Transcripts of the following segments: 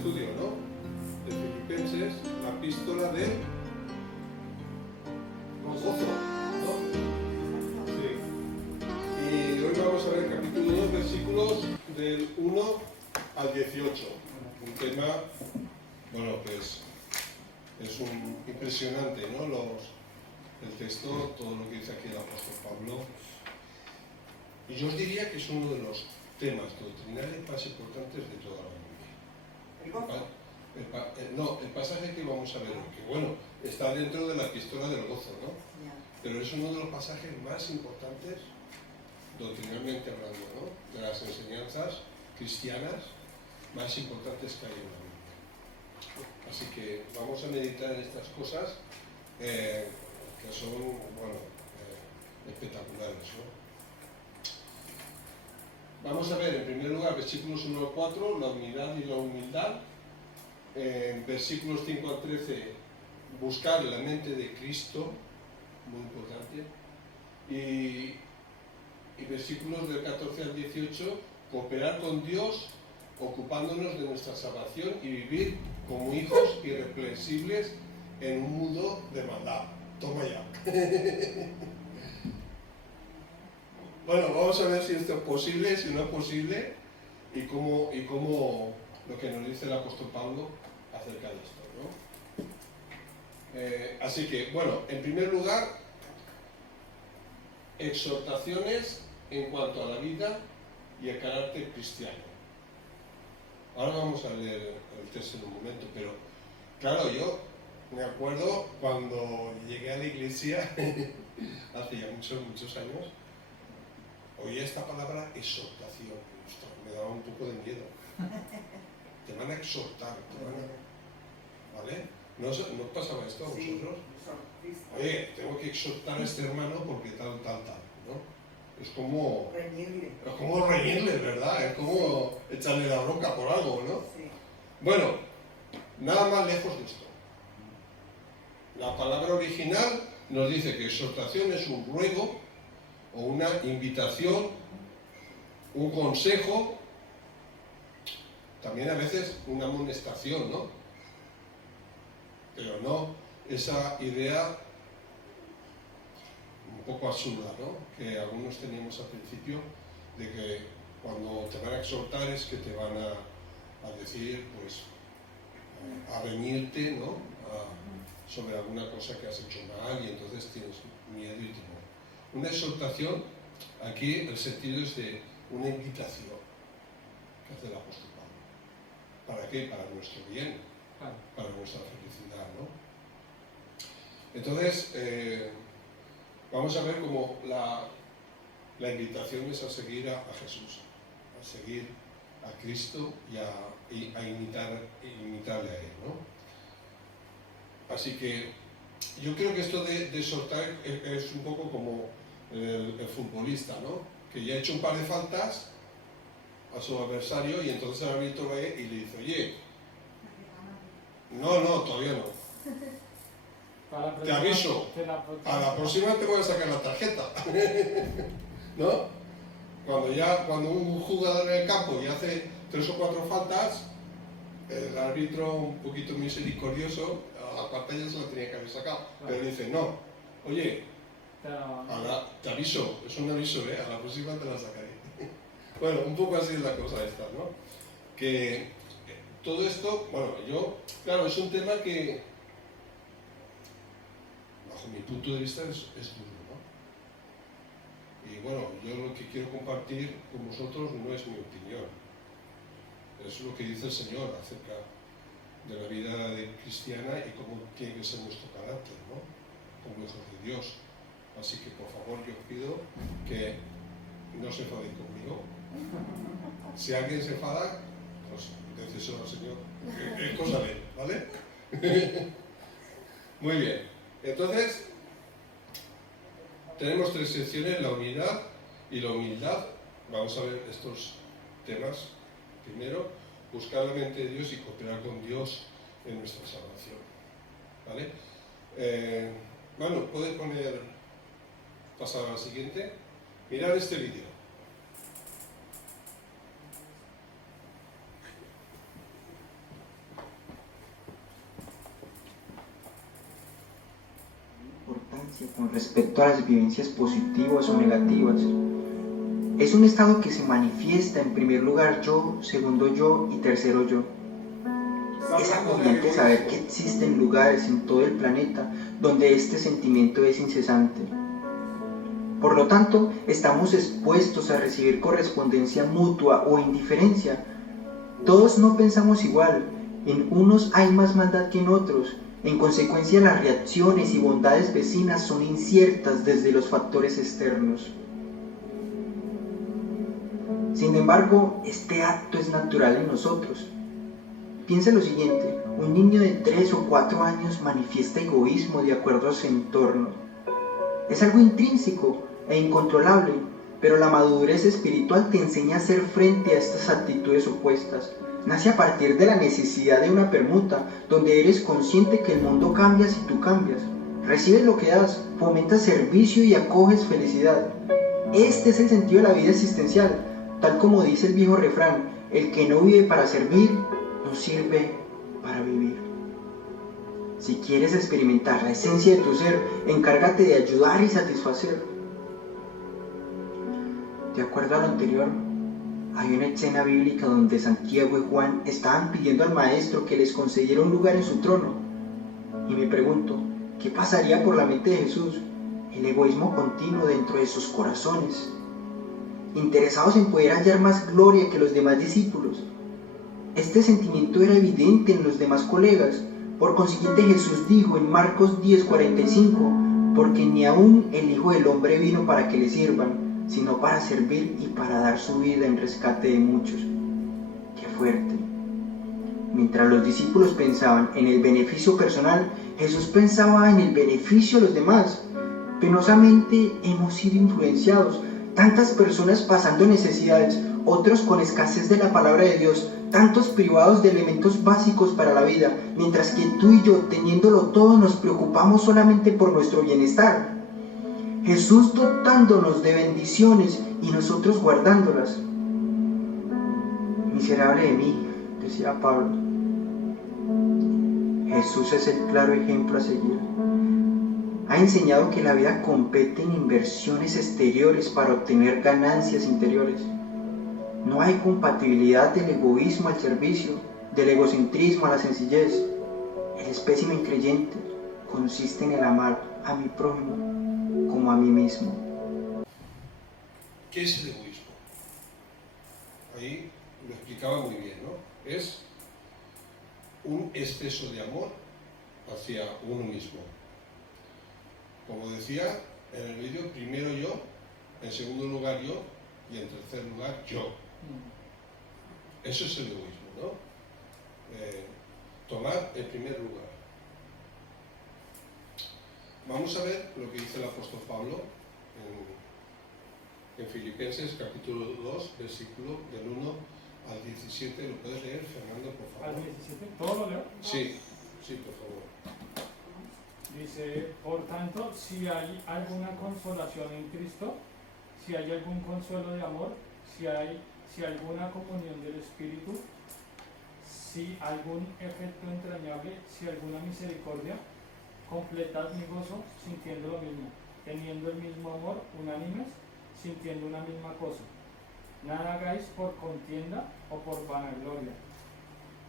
estudio, ¿no? De Filipenses, la epístola de gozo, ¿no? Sí. Y hoy vamos a ver el capítulo 2, versículos del 1 al 18. Un tema, bueno, pues es impresionante, ¿no? El texto, todo lo que dice aquí el apóstol Pablo. Y yo os diría que es uno de los temas doctrinales más importantes de toda la Biblia. El pasaje que vamos a ver hoy, que bueno, está dentro de la epístola del gozo, ¿no? Pero es uno de los pasajes más importantes doctrinalmente hablando, ¿no? De las enseñanzas cristianas más importantes que hay en la Biblia. Así que vamos a meditar en estas cosas que son, bueno, espectaculares, ¿no? Vamos a ver en primer lugar versículos 1 al 4, la unidad y la humildad. En versículos 5 al 13, buscar la mente de Cristo, muy importante. Y versículos del 14 al 18, cooperar con Dios, ocupándonos de nuestra salvación y vivir como hijos irreprensibles en un mundo de maldad. Toma ya. Bueno, vamos a ver si esto es posible, si no es posible, y cómo lo que nos dice el apóstol Pablo acerca de esto, ¿no? Así que, bueno, en primer lugar, exhortaciones en cuanto a la vida y el carácter cristiano. Ahora vamos a leer el texto en un momento, pero claro, yo me acuerdo cuando llegué a la iglesia, hace ya muchos años, oí esta palabra exhortación. Ostras, me daba un poco de miedo. Te van a exhortar, ¿vale? ¿No pasaba esto a vosotros? Oye, tengo que exhortar a este hermano porque tal, ¿no? Es como reñirle, ¿verdad? Es como echarle la bronca por algo, ¿no? Sí. Bueno, nada más lejos de esto. La palabra original nos dice que exhortación es un ruego o una invitación, un consejo, también a veces una amonestación, ¿no? Pero no esa idea un poco absurda, ¿no? Que algunos teníamos al principio de que cuando te van a exhortar es que te van a decir, pues, a reñirte, ¿no? Sobre alguna cosa que has hecho mal y entonces tienes miedo y temor. Una exhortación, aquí el sentido es de una invitación que hace el apóstol Pablo. ¿Para qué? Para nuestro bien, para nuestra felicidad, ¿no? Entonces, vamos a ver cómo la invitación es a seguir a Jesús, a seguir a Cristo y a imitarle a Él, ¿no? Así que yo creo que esto de exhortar es un poco como el futbolista, ¿no? Que ya ha hecho un par de faltas a su adversario y entonces el árbitro ve y le dice, oye, no, todavía no. Te aviso, a la próxima te voy a sacar la tarjeta. ¿No? Cuando un jugador en el campo ya hace 3 o 4 faltas, el árbitro un poquito misericordioso, a la cuarta ya se la tenía que haber sacado. Pero dice, no, oye, te aviso, es un aviso, a la próxima te la sacaré. Bueno, un poco así es la cosa esta, ¿no? Que todo esto, bueno, claro, es un tema que, bajo mi punto de vista, es duro, ¿no? Y bueno, yo lo que quiero compartir con vosotros no es mi opinión, es lo que dice el Señor acerca de la vida cristiana y cómo tiene que ser nuestro carácter, ¿no? Como hijos de Dios. Así que por favor yo os pido que no se enfaden conmigo. Si alguien se enfada, pues decíselo al Señor. Es cosa de él, ¿vale? Muy bien. Entonces, tenemos 3 secciones, la unidad y la humildad. Vamos a ver estos temas. Primero, buscar la mente de Dios y cooperar con Dios en nuestra salvación. ¿Vale? Bueno, puedes pasar a la siguiente. Mirad este vídeo. importancia con respecto a las vivencias positivas o negativas. Es un estado que se manifiesta en primer lugar yo, segundo yo y tercero yo. Es agobiante saber que existen lugares en todo el planeta donde este sentimiento es incesante. Por lo tanto, estamos expuestos a recibir correspondencia mutua o indiferencia. Todos no pensamos igual, en unos hay más maldad que en otros. En consecuencia, las reacciones y bondades vecinas son inciertas desde los factores externos. Sin embargo, este acto es natural en nosotros. Piensa lo siguiente, un niño de 3 o 4 años manifiesta egoísmo de acuerdo a su entorno. Es algo intrínseco e incontrolable, pero la madurez espiritual te enseña a hacer frente a estas actitudes opuestas. Nace a partir de la necesidad de una permuta, donde eres consciente que el mundo cambia si tú cambias. Recibes lo que das, fomentas servicio y acoges felicidad. Este es el sentido de la vida existencial, tal como dice el viejo refrán, el que no vive para servir, no sirve para vivir. Si quieres experimentar la esencia de tu ser, encárgate de ayudar y satisfacer. De acuerdo a lo anterior, hay una escena bíblica donde Santiago y Juan estaban pidiendo al Maestro que les concediera un lugar en su trono. Y me pregunto, ¿qué pasaría por la mente de Jesús? El egoísmo continuo dentro de sus corazones, interesados en poder hallar más gloria que los demás discípulos. Este sentimiento era evidente en los demás colegas. Por consiguiente, Jesús dijo en Marcos 10:45, porque ni aún el Hijo del Hombre vino para que le sirvan, sino para servir y para dar su vida en rescate de muchos. ¡Qué fuerte! Mientras los discípulos pensaban en el beneficio personal, Jesús pensaba en el beneficio a los demás. Penosamente hemos sido influenciados, tantas personas pasando necesidades, otros con escasez de la palabra de Dios, tantos privados de elementos básicos para la vida, mientras que tú y yo, teniéndolo todo, nos preocupamos solamente por nuestro bienestar. Jesús dotándonos de bendiciones y nosotros guardándolas. Miserable de mí, decía Pablo. Jesús es el claro ejemplo a seguir. Ha enseñado que la vida compete en inversiones exteriores para obtener ganancias interiores. No hay compatibilidad del egoísmo al servicio, del egocentrismo a la sencillez. El espécimen creyente consiste en el amar a mi prójimo como a mí mismo. ¿Qué es el egoísmo? Ahí lo explicaba muy bien, ¿no? Es un exceso de amor hacia uno mismo. Como decía en el vídeo, primero yo, en segundo lugar yo y en tercer lugar yo. Eso es el egoísmo, ¿no? Tomar el primer lugar. Vamos a ver lo que dice el apóstol Pablo en Filipenses capítulo 2, versículo del 1 al 17. ¿Lo puedes leer, Fernando, por favor? ¿Al 17? ¿Todo lo leo? Sí, por favor. Dice, por tanto, si hay alguna consolación en Cristo, si hay algún consuelo de amor, si alguna comunión del Espíritu, si algún efecto entrañable, si alguna misericordia, completad mi gozo sintiendo lo mismo, teniendo el mismo amor, unánimes, sintiendo una misma cosa. Nada hagáis por contienda o por vanagloria.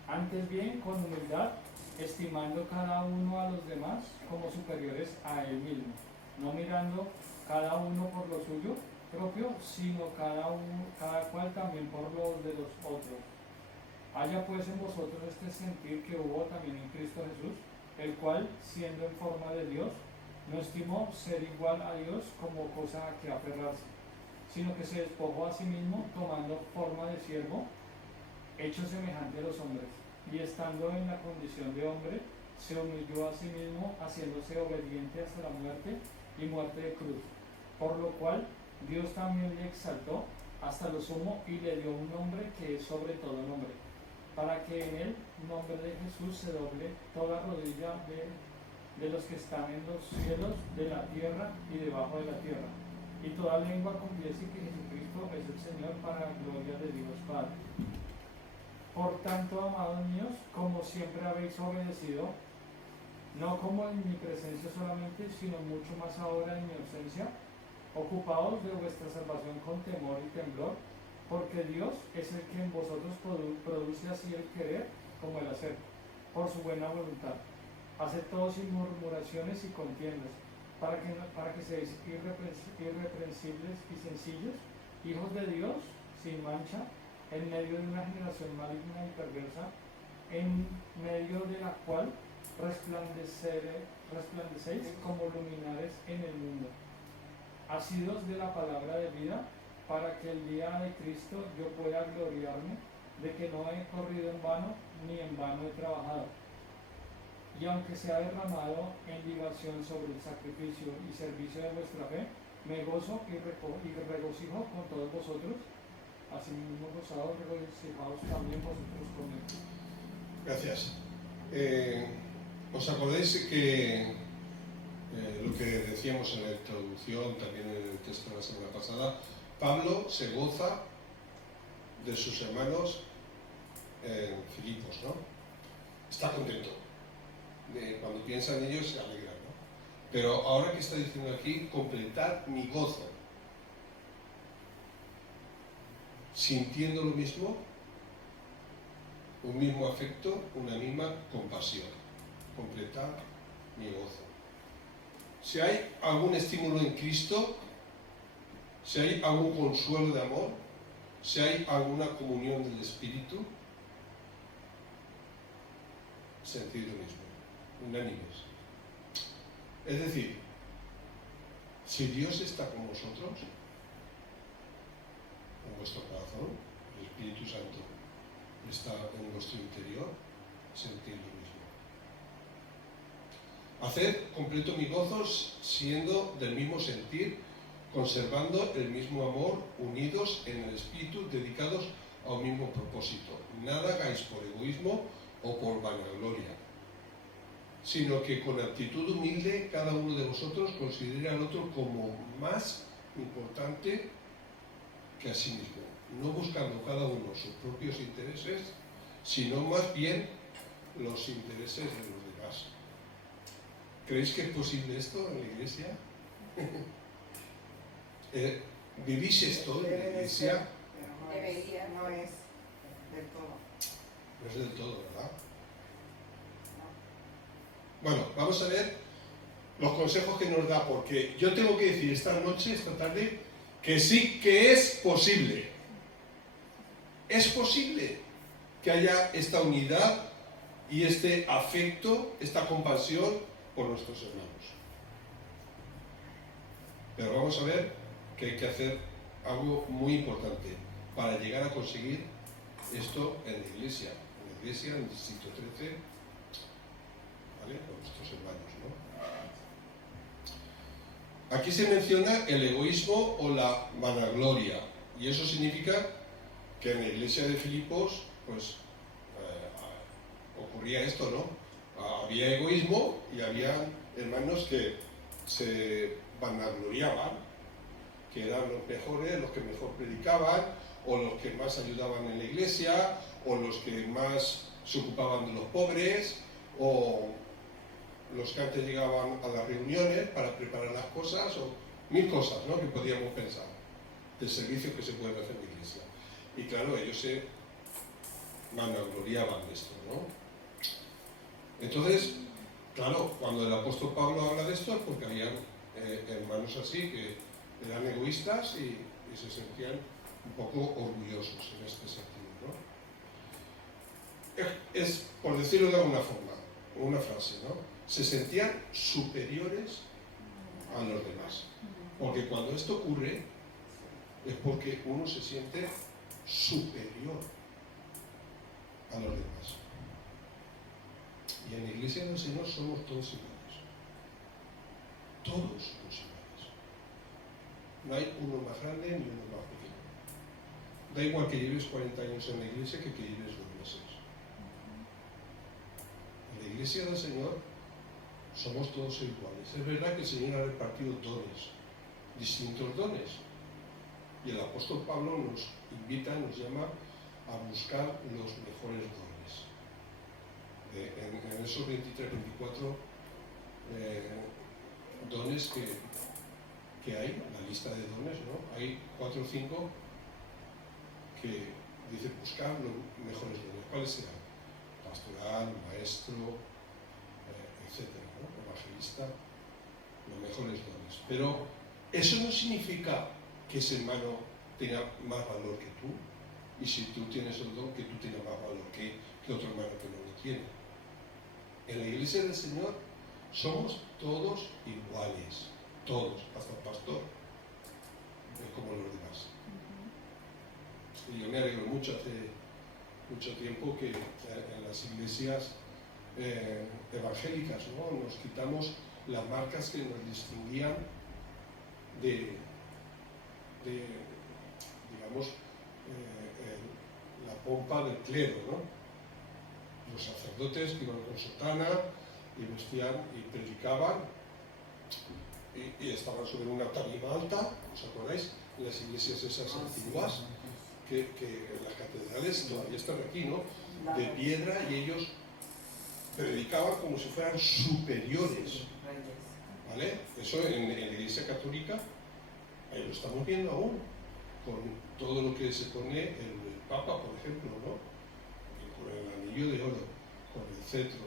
Antes bien, con humildad, estimando cada uno a los demás como superiores a él mismo, no mirando cada uno por lo suyo propio, sino cada cual también por los de los otros. Haya pues en vosotros este sentir que hubo también en Cristo Jesús, el cual, siendo en forma de Dios, no estimó ser igual a Dios como cosa a que aferrarse, sino que se despojó a sí mismo, tomando forma de siervo, hecho semejante a los hombres, y estando en la condición de hombre, se humilló a sí mismo, haciéndose obediente hasta la muerte y muerte de cruz, por lo cual Dios también le exaltó hasta lo sumo y le dio un nombre que es sobre todo nombre, para que en el nombre de Jesús se doble toda rodilla de los que están en los cielos, de la tierra y debajo de la tierra, y toda lengua confiese que Jesucristo es el Señor, para la gloria de Dios Padre. Por tanto, amados míos, como siempre habéis obedecido, no como en mi presencia solamente, sino mucho más ahora en mi ausencia, ocupados de vuestra salvación con temor y temblor, porque Dios es el que en vosotros produce así el querer como el hacer, por su buena voluntad. Haced todo sin murmuraciones y contiendas, para que seáis irreprensibles y sencillos, hijos de Dios, sin mancha, en medio de una generación maligna y perversa, en medio de la cual resplandecéis como luminares en el mundo, asidos de la palabra de vida, para que el día de Cristo yo pueda gloriarme de que no he corrido en vano, ni en vano he trabajado. Y aunque sea derramado en libación sobre el sacrificio y servicio de vuestra fe, me gozo y regocijo con todos vosotros, asimismo gozados, regocijados también vosotros conmigo. Gracias. ¿Os acordáis que lo que decíamos en la introducción, también en el texto de la semana pasada, Pablo se goza de sus hermanos en Filipos, ¿no? Está contento. Cuando piensa en ellos se alegra, ¿no? Pero ahora que está diciendo aquí, completar mi gozo, sintiendo lo mismo, un mismo afecto, una misma compasión, completar mi gozo. Si hay algún estímulo en Cristo, si hay algún consuelo de amor, si hay alguna comunión del Espíritu, sentir lo mismo, unánimes. Es decir, si Dios está con vosotros, en vuestro corazón, el Espíritu Santo está en vuestro interior, sentir lo mismo. Haced completo mi gozo siendo del mismo sentir, conservando el mismo amor, unidos en el Espíritu, dedicados a un mismo propósito. Nada hagáis por egoísmo o por vanagloria, sino que con actitud humilde cada uno de vosotros considere al otro como más importante que a sí mismo, no buscando cada uno sus propios intereses, sino más bien los intereses de los demás. ¿Creéis que es posible esto en la Iglesia? ¿Vivís esto en la Iglesia? Debería, no es del todo. No es del todo, ¿verdad? Bueno, vamos a ver los consejos que nos da, porque yo tengo que decir esta noche, esta tarde, que sí que es posible. Es posible que haya esta unidad y este afecto, esta compasión por nuestros hermanos. Pero vamos a ver que hay que hacer algo muy importante para llegar a conseguir esto en la iglesia. En la iglesia, en el distrito 13, ¿vale? Con nuestros hermanos, ¿no? Aquí se menciona el egoísmo o la vanagloria, y eso significa que en la iglesia de Filipos, pues, ocurría esto, ¿no? Había egoísmo y había hermanos que se vanagloriaban, que eran los mejores, los que mejor predicaban, o los que más ayudaban en la iglesia, o los que más se ocupaban de los pobres, o los que antes llegaban a las reuniones para preparar las cosas, o mil cosas, ¿no?, que podíamos pensar del servicio que se puede hacer en la iglesia. Y claro, ellos se vanagloriaban de esto, ¿no? Entonces, claro, cuando el apóstol Pablo habla de esto es porque habían hermanos así que eran egoístas y se sentían un poco orgullosos en este sentido, ¿no? Es, por decirlo de alguna forma, una frase, ¿no? Se sentían superiores a los demás. Porque cuando esto ocurre es porque uno se siente superior a los demás. Y en la iglesia del Señor somos todos iguales. Todos somos iguales. No hay uno más grande ni uno más pequeño. Da igual que lleves 40 años en la iglesia que lleves 2 meses. En la iglesia del Señor somos todos iguales. Es verdad que el Señor ha repartido dones, distintos dones. Y el apóstol Pablo nos invita, nos llama a buscar los mejores dones. En esos 23-24 dones que hay, la lista de dones, ¿no? Hay 4 o 5 que dice buscar los mejores dones. ¿Cuáles serán? Pastoral, maestro, etcétera, ¿no? Evangelista, los mejores dones. Pero eso no significa que ese hermano tenga más valor que tú, y si tú tienes el don, que tú tengas más valor que otro hermano que no lo tiene. En la iglesia del Señor somos todos iguales, todos, hasta el pastor, es como los demás. Y yo me alegro mucho, hace mucho tiempo que en las iglesias evangélicas, ¿no? Nos quitamos las marcas que nos distinguían de digamos, la pompa del clero, ¿no? Los sacerdotes que iban con sotana y vestían y predicaban y estaban sobre una tarima alta, ¿os acordáis? En las iglesias esas antiguas, que en las catedrales todavía están aquí, ¿no? De piedra, y ellos predicaban como si fueran superiores, ¿vale? Eso en la iglesia católica lo estamos viendo aún, con todo lo que se pone el Papa, por ejemplo, ¿no? Con el anillo de oro, con el cetro,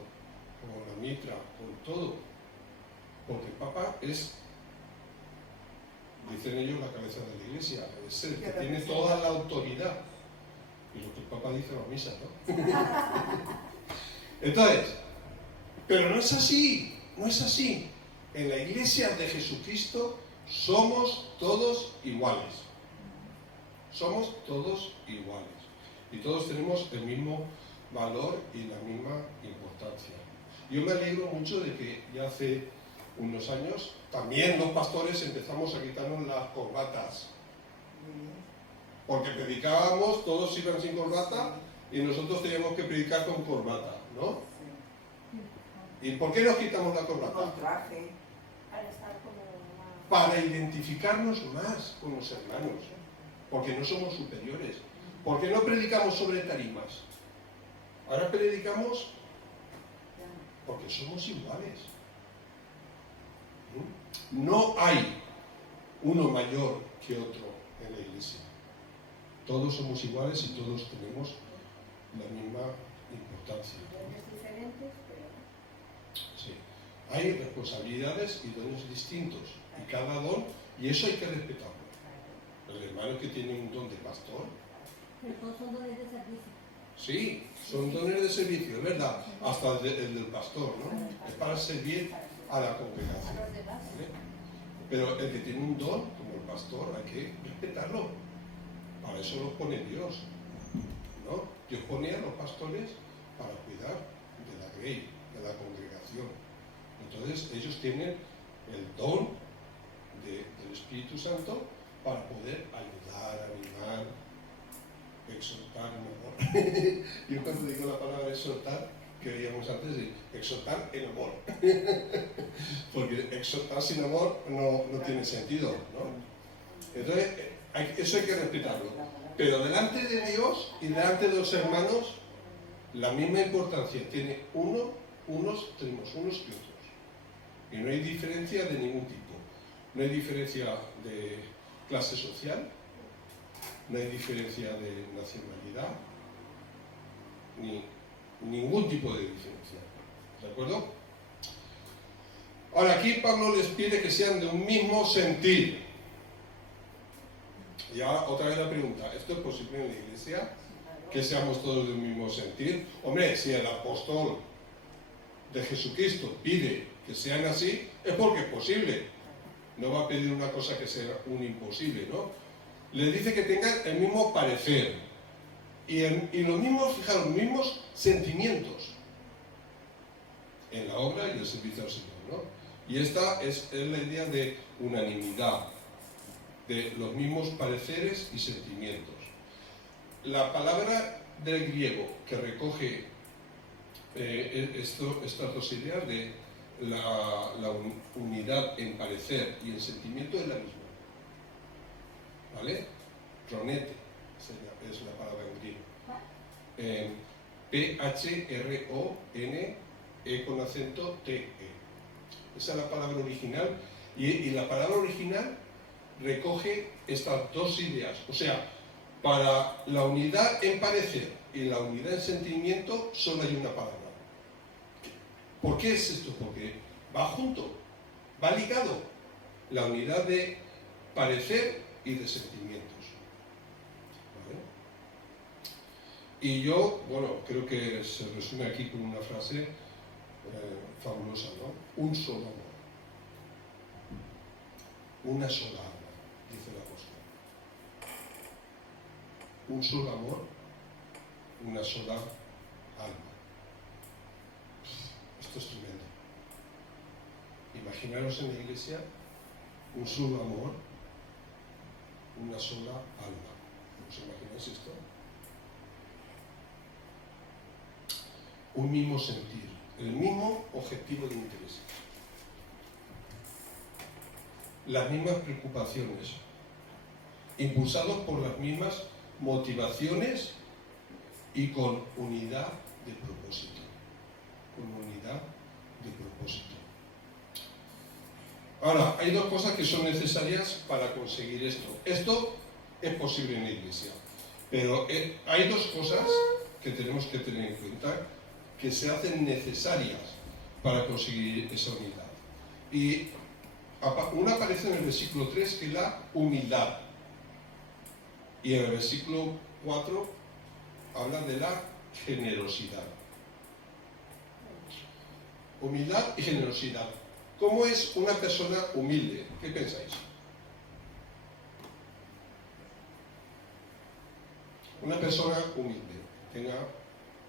con la mitra, con todo. Porque el Papa es, dicen ellos, la cabeza de la iglesia, es el que tiene toda la autoridad. Y lo que el Papa dice va a misa, ¿no? Entonces, pero no es así, no es así. En la iglesia de Jesucristo somos todos iguales. Somos todos iguales. Y todos tenemos el mismo valor y la misma importancia. Yo me alegro mucho de que ya hace unos años también los pastores empezamos a quitarnos las corbatas. Porque predicábamos, todos iban sin corbata y nosotros teníamos que predicar con corbata, ¿no? ¿Y por qué nos quitamos la corbata? Con traje. Para identificarnos más con los hermanos, porque no somos superiores, porque no predicamos sobre tarimas. Ahora predicamos porque somos iguales. No hay uno mayor que otro en la iglesia. Todos somos iguales y todos tenemos la misma importancia. Dones diferentes, pero... Sí. Hay responsabilidades y dones distintos, y cada don, y eso hay que respetarlo. El hermano que tiene un don de pastor, Pero todos son dones de servicio. sí, son dones de servicio, es verdad, hasta el del pastor, ¿no? Es para servir a la congregación, ¿vale? Pero el que tiene un don, como el pastor, hay que respetarlo. Para eso los pone Dios, ¿no? Dios pone a los pastores para cuidar de la grey, de la congregación. Entonces ellos tienen el don del Espíritu Santo para poder ayudar, animar, exhortar en amor. Yo cuando digo la palabra exhortar, que veíamos antes de exhortar en amor. Porque exhortar sin amor no tiene sentido, ¿no? Entonces, eso hay que respetarlo. Pero delante de Dios y delante de los hermanos, la misma importancia tiene unos tenemos unos que otros. Y no hay diferencia de ningún tipo. No hay diferencia de clase social, no hay diferencia de nacionalidad, ni ningún tipo de diferencia. ¿De acuerdo? Ahora aquí Pablo les pide que sean de un mismo sentir. Y ahora otra vez la pregunta, ¿esto es posible en la iglesia? Que seamos todos de un mismo sentir. Hombre, si el apóstol de Jesucristo pide que sean así, es porque es posible. No va a pedir una cosa que sea un imposible, ¿no? Les dice que tengan el mismo parecer y los mismos, fijaros, los mismos sentimientos en la obra y el servicio al Señor, ¿no? Y esta es la idea de unanimidad, de los mismos pareceres y sentimientos. La palabra del griego que recoge estas dos ideas de la unidad en parecer y en sentimiento es la misma. ¿Vale? Pronete es la palabra en griego. P-H-R-O-N-E con acento T-E. Esa es la palabra original. Y la palabra original recoge estas dos ideas. O sea, para la unidad en parecer y la unidad en sentimiento solo hay una palabra. ¿Por qué es esto? Porque va junto, va ligado la unidad de parecer y de sentimientos. ¿Vale? Y yo, bueno, creo que se resume aquí con una frase fabulosa, ¿no? Un solo amor. Una sola alma, dice el apóstol. Un solo amor, una sola alma. Esto es tremendo. Imaginaros en la iglesia un solo amor, una sola alma. ¿Os imagináis esto? Un mismo sentir, el mismo objetivo de interés. Las mismas preocupaciones, impulsados por las mismas motivaciones y con unidad de propósito. Con unidad de propósito. Ahora, hay dos cosas que son necesarias para conseguir esto. Esto es posible en la iglesia, pero hay dos cosas que tenemos que tener en cuenta que se hacen necesarias para conseguir esa unidad. Y una aparece en el versículo 3, que es la humildad. Y en el versículo 4 habla de la generosidad. Humildad y generosidad. ¿Cómo es una persona humilde? ¿Qué pensáis? Una persona humilde.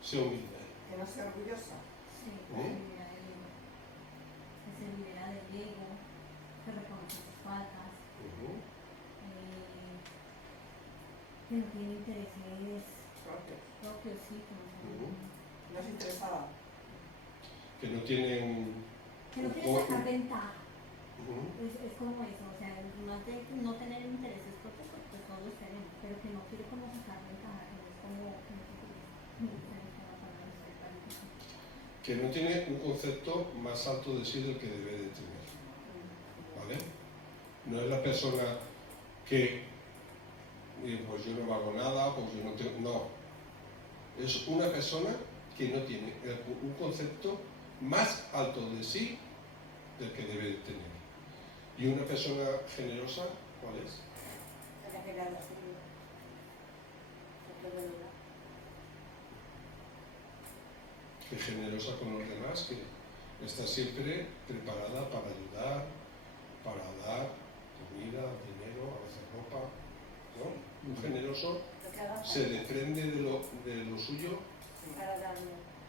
Sea humilde. Que no sea orgullosa. Sí, ¿Eh? que se libera del ego, que reconoce sus faltas, que no tiene intereses propios, sí, que no son- No es interesada. Que no tienen... que no quiere sacar ventaja. Ujú. Es como eso, o sea, más de no tener intereses propios, pues todos tenemos, pero que no quiere como sacar ventaja, que no es como, Que no tiene un concepto más alto de sí del que debe de tener. ¿Vale? No es la persona que pues yo no hago nada, pues yo no tengo... No. Es una persona que no tiene un concepto más alto de sí del que debe de tener. ¿Y una persona generosa cuál es? Que es generosa con los demás, que está siempre preparada para ayudar, para dar comida, dinero, a veces ropa, ¿no? Un generoso se desprende de lo suyo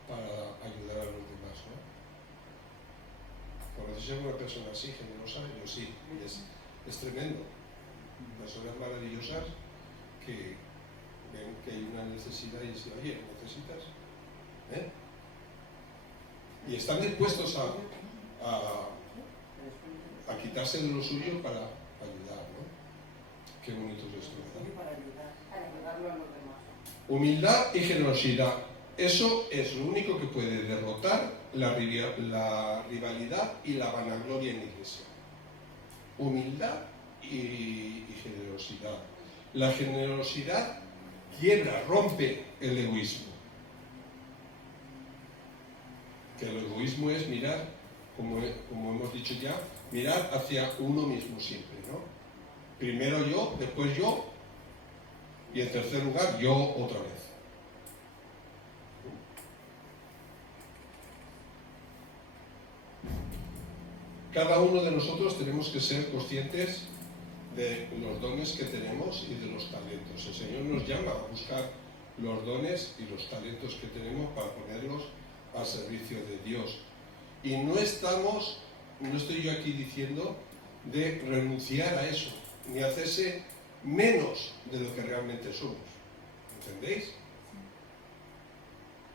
para ayudar a los demás, ¿no? ¿Conoces a una persona así, generosa? Yo sí, es tremendo. Personas maravillosas que ven que hay una necesidad y dicen, oye, ¿necesitas? ¿Eh? Y están dispuestos a quitarse de lo suyo para ayudar, ¿no? Qué bonito es esto, ¿verdad? Para ayudarlo a los demás. Humildad y generosidad. Eso es lo único que puede derrotar la rivalidad y la vanagloria en la iglesia. Humildad y generosidad. La generosidad quiebra, rompe el egoísmo. Que el egoísmo es mirar, como hemos dicho ya, mirar hacia uno mismo siempre, ¿no? Primero yo, después yo, y en tercer lugar yo otra vez. Cada uno de nosotros tenemos que ser conscientes de los dones que tenemos y de los talentos. El Señor nos llama a buscar los dones y los talentos que tenemos para ponerlos al servicio de Dios. Y no estoy yo aquí diciendo de renunciar a eso, ni hacerse menos de lo que realmente somos. ¿Entendéis?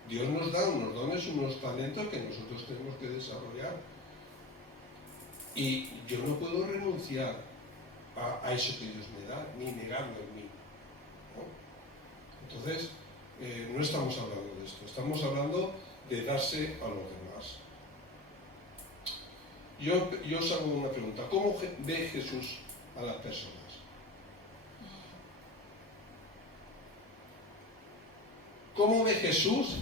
Dios nos da unos dones, unos talentos que nosotros tenemos que desarrollar. Y yo no puedo renunciar a eso que Dios me da, ni negarlo en mí, ¿no? Entonces, no estamos hablando de esto, estamos hablando de darse a los demás. yo os hago una pregunta. ¿Cómo ve Jesús a las personas? ¿Cómo ve Jesús,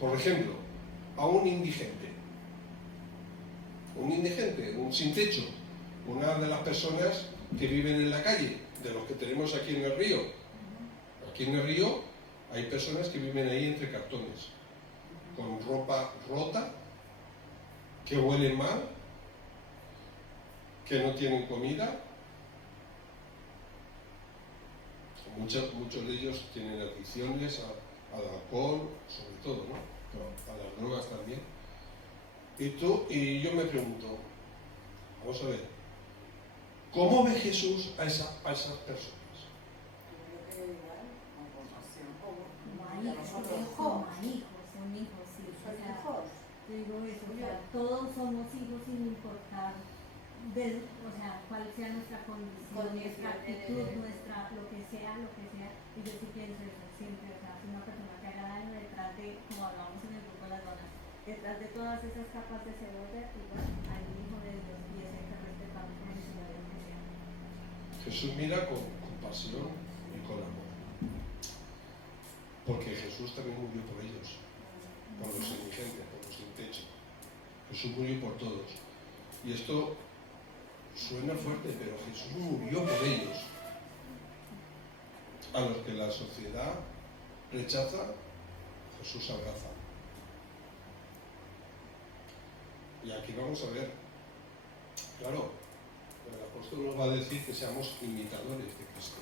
por ejemplo, a un indigente? Un indigente, un sin techo, una de las personas que viven en la calle, de los que tenemos aquí en el río. Aquí en el río hay personas que viven ahí entre cartones, con ropa rota, que huelen mal, que no tienen comida. Muchos de ellos tienen adicciones al alcohol, sobre todo, ¿no? Pero a las drogas también. Y yo me pregunto, vamos a ver, ¿cómo ve Jesús a esas personas? Yo creo que igual, con compasión, como Como a nosotros. son hijos, sí. O Son sea, hijos. yo digo eso, o sea, todos somos hijos sin importar, o sea, cuál sea nuestra condición, nuestra actitud, nuestra, lo que sea, y yo sí pienso eso siempre, o sea, si una persona que haga daño detrás de, como hablábamos en el grupo de las donas, detrás de todas esas capas de cebolla, igual hay un hijo de Dios y ese hay que respetarlo como si lo que sea. Jesús mira con compasión y con amor. Porque Jesús también murió por ellos, por los indigentes, por los sin techo. Jesús murió por todos. Y esto suena fuerte, pero Jesús murió por ellos. A los que la sociedad rechaza, Jesús abraza. Y aquí vamos a ver, claro, el apóstol nos va a decir que seamos imitadores de Cristo.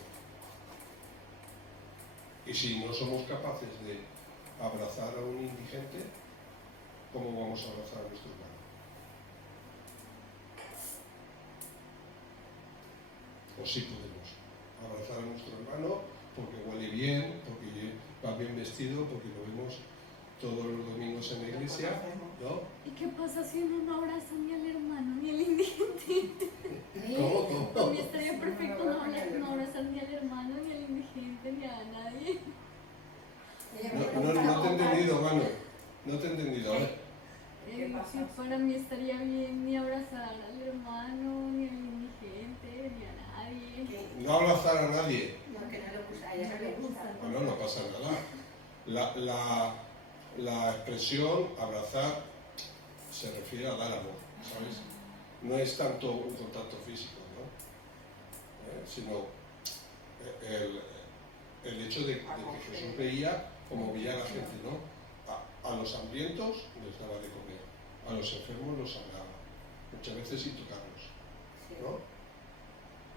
Y si no somos capaces de abrazar a un indigente, ¿cómo vamos a abrazar a nuestro hermano? O sí podemos abrazar a nuestro hermano porque huele bien, porque va bien vestido, porque lo vemos todos los domingos en la iglesia, ¿no? ¿Y qué pasa si uno no abraza ni al hermano ni al indigente? ¿Cómo? A mí estaría perfecto no abrazar ni al hermano ni al indigente ni a nadie. No te he entendido, mano. No te he entendido. A ver. ¿Qué pasa? Sí, para mí estaría bien ni abrazar al hermano ni al indigente ni a nadie. No abrazar a nadie. No, que no le gusta, a ella no le gusta. Bueno, no pasa nada. La expresión abrazar se refiere a dar amor, ¿sabes? No es tanto un contacto físico, ¿no? Sino el hecho de que Jesús veía como veía a la gente, ¿no? A los hambrientos les daba de comer, a los enfermos los sanaba, muchas veces sin tocarlos, ¿no?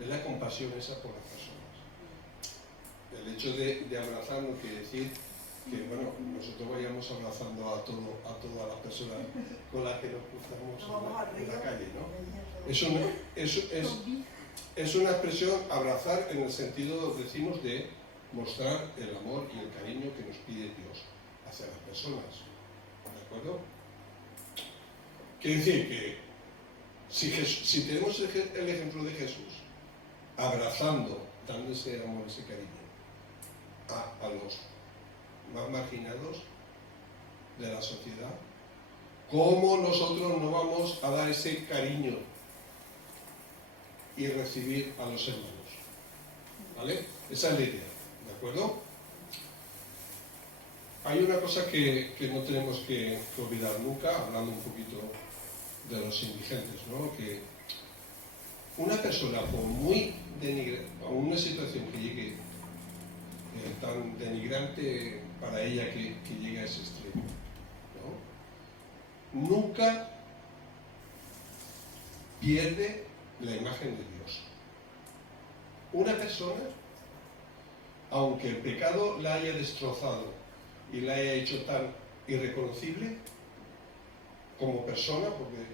Es la compasión esa por las personas. El hecho de abrazar no quiere decir que, bueno, nosotros vayamos abrazando a todas las personas con las que nos cruzamos en la calle, ¿no? Es una expresión, abrazar en el sentido, decimos, de mostrar el amor y el cariño que nos pide Dios hacia las personas, ¿de acuerdo? Quiere decir que si tenemos el ejemplo de Jesús abrazando, dando ese amor, ese cariño a los más marginados de la sociedad, ¿cómo nosotros no vamos a dar ese cariño y recibir a los hermanos? ¿Vale? Esa es la idea, ¿de acuerdo? Hay una cosa que no tenemos que olvidar nunca, hablando un poquito de los indigentes, ¿no? Que una persona por muy denigrante, a una situación que llegue tan denigrante para ella que llegue a ese extremo, ¿no? Nunca pierde la imagen de Dios. Una persona, aunque el pecado la haya destrozado y la haya hecho tan irreconocible como persona, porque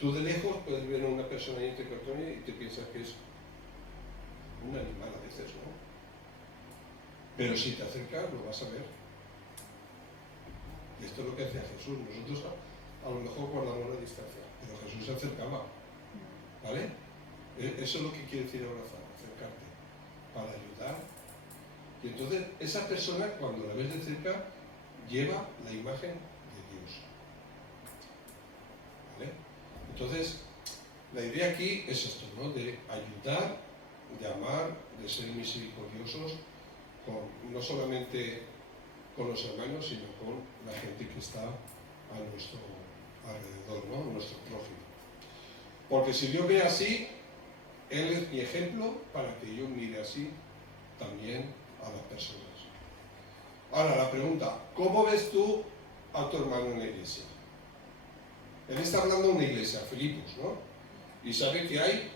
tú de lejos puedes ver a una persona ahí entre cartones y te piensas que es un animal a veces, ¿no? Pero si te acercas lo vas a ver. Y esto es lo que hacía Jesús. Nosotros a lo mejor guardamos la distancia, pero Jesús se acercaba, ¿vale? Eso es lo que quiere decir abrazar, acercarte, para ayudar. Y entonces esa persona, cuando la ves de cerca, lleva la imagen de Dios, ¿vale? Entonces, la idea aquí es esto, ¿no? De ayudar, de amar, de ser misericordiosos, no solamente con los hermanos, sino con la gente que está a nuestro alrededor, ¿no? Nuestro prójimo. Porque si Dios ve así, Él es mi ejemplo para que yo mire así también a las personas. Ahora la pregunta, ¿cómo ves tú a tu hermano en la iglesia? Él está hablando de una iglesia, Filipos, ¿no? Y sabe que hay,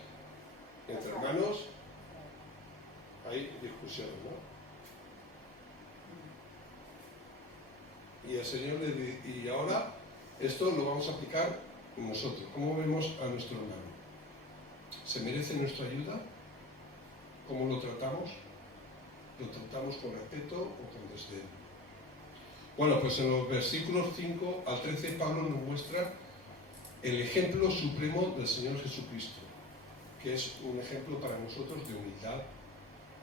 entre hermanos, hay discusiones, ¿no? Y el Señor le dice, y ahora esto lo vamos a aplicar nosotros. ¿Cómo vemos a nuestro hermano? ¿Se merece nuestra ayuda? ¿Cómo lo tratamos? ¿Lo tratamos con respeto o con desdén? Bueno, pues en los versículos 5 al 13 Pablo nos muestra el ejemplo supremo del Señor Jesucristo, que es un ejemplo para nosotros de humildad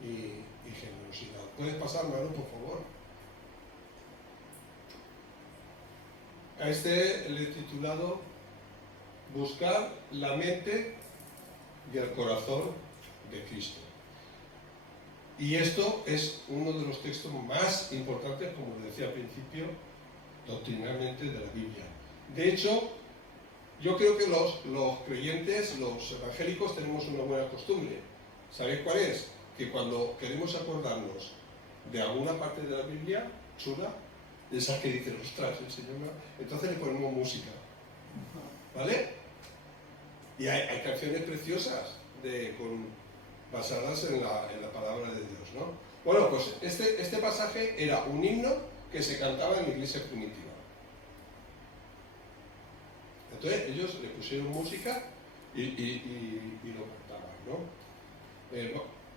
y generosidad. ¿Puedes pasar, Manu, por favor? A este le he titulado Buscar la mente y el corazón de Cristo. Y esto es uno de los textos más importantes, como decía al principio, doctrinalmente de la Biblia. De hecho, yo creo que los creyentes, los evangélicos, tenemos una buena costumbre. ¿Sabéis cuál es? Que cuando queremos acordarnos de alguna parte de la Biblia chula, de esas que dicen, ostras, el Señor, entonces le ponemos música. ¿Vale? Y hay canciones preciosas basadas en la palabra de Dios, ¿no? Bueno, pues este pasaje era un himno que se cantaba en la iglesia primitiva. Entonces ellos le pusieron música y lo cantaban, ¿no?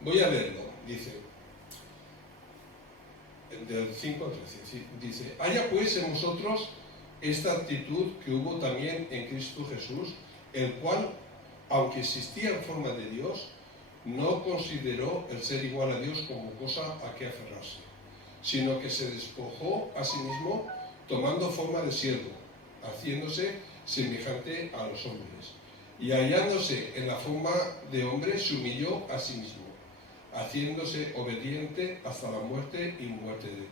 Voy a leerlo, dice, del 5 al 13, dice, haya pues en vosotros esta actitud que hubo también en Cristo Jesús, el cual, aunque existía en forma de Dios, no consideró el ser igual a Dios como cosa a que aferrarse, sino que se despojó a sí mismo tomando forma de siervo, haciéndose semejante a los hombres, y hallándose en la forma de hombre se humilló a sí mismo, haciéndose obediente hasta la muerte y muerte de cruz.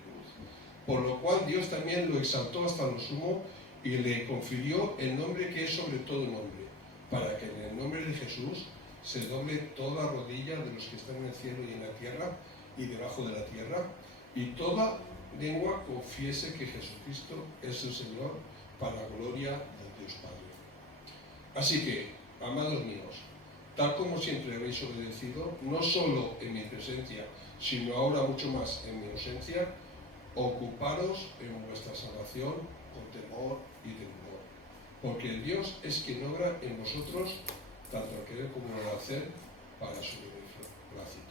Por lo cual Dios también lo exaltó hasta lo sumo y le confirió el nombre que es sobre todo nombre, para que en el nombre de Jesús se doble toda rodilla de los que están en el cielo y en la tierra y debajo de la tierra, y toda lengua confiese que Jesucristo es el Señor, para la gloria de Dios Padre. Así que, amados míos, tal como siempre habéis obedecido, no solo en mi presencia, sino ahora mucho más en mi ausencia, ocuparos en vuestra salvación con temor y temor, porque el Dios es quien obra en vosotros tanto al querer como al hacer para su beneplácito.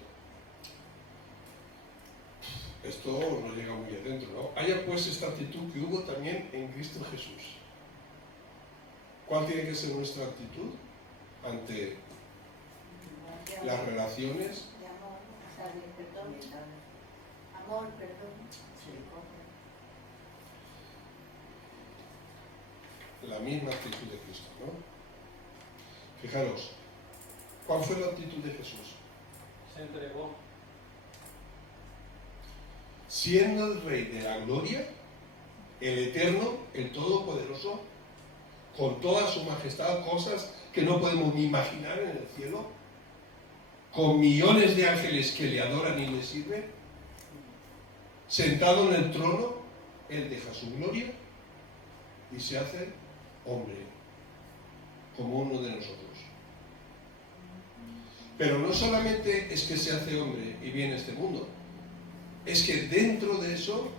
Esto nos llega muy adentro, ¿no? Haya pues esta actitud que hubo también en Cristo Jesús. ¿Cuál tiene que ser nuestra actitud ante las relaciones? De amor, perdón. Amor, perdón. La misma actitud de Cristo, ¿no? Fijaros, ¿cuál fue la actitud de Jesús? Se entregó. Siendo el Rey de la gloria, el Eterno, el Todopoderoso, con toda su majestad, cosas que no podemos ni imaginar en el cielo, con millones de ángeles que le adoran y le sirven, sentado en el trono, Él deja su gloria y se hace hombre, como uno de nosotros. Pero no solamente es que se hace hombre y viene a este mundo, es que dentro de eso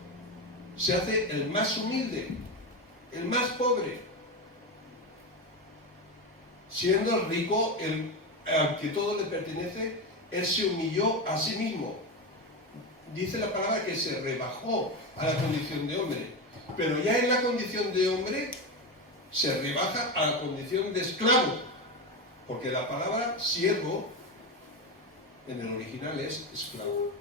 se hace el más humilde, el más pobre. Siendo el rico, al que todo le pertenece, él se humilló a sí mismo. Dice la palabra que se rebajó a la condición de hombre, pero ya en la condición de hombre se rebaja a la condición de esclavo, porque la palabra siervo en el original es esclavo.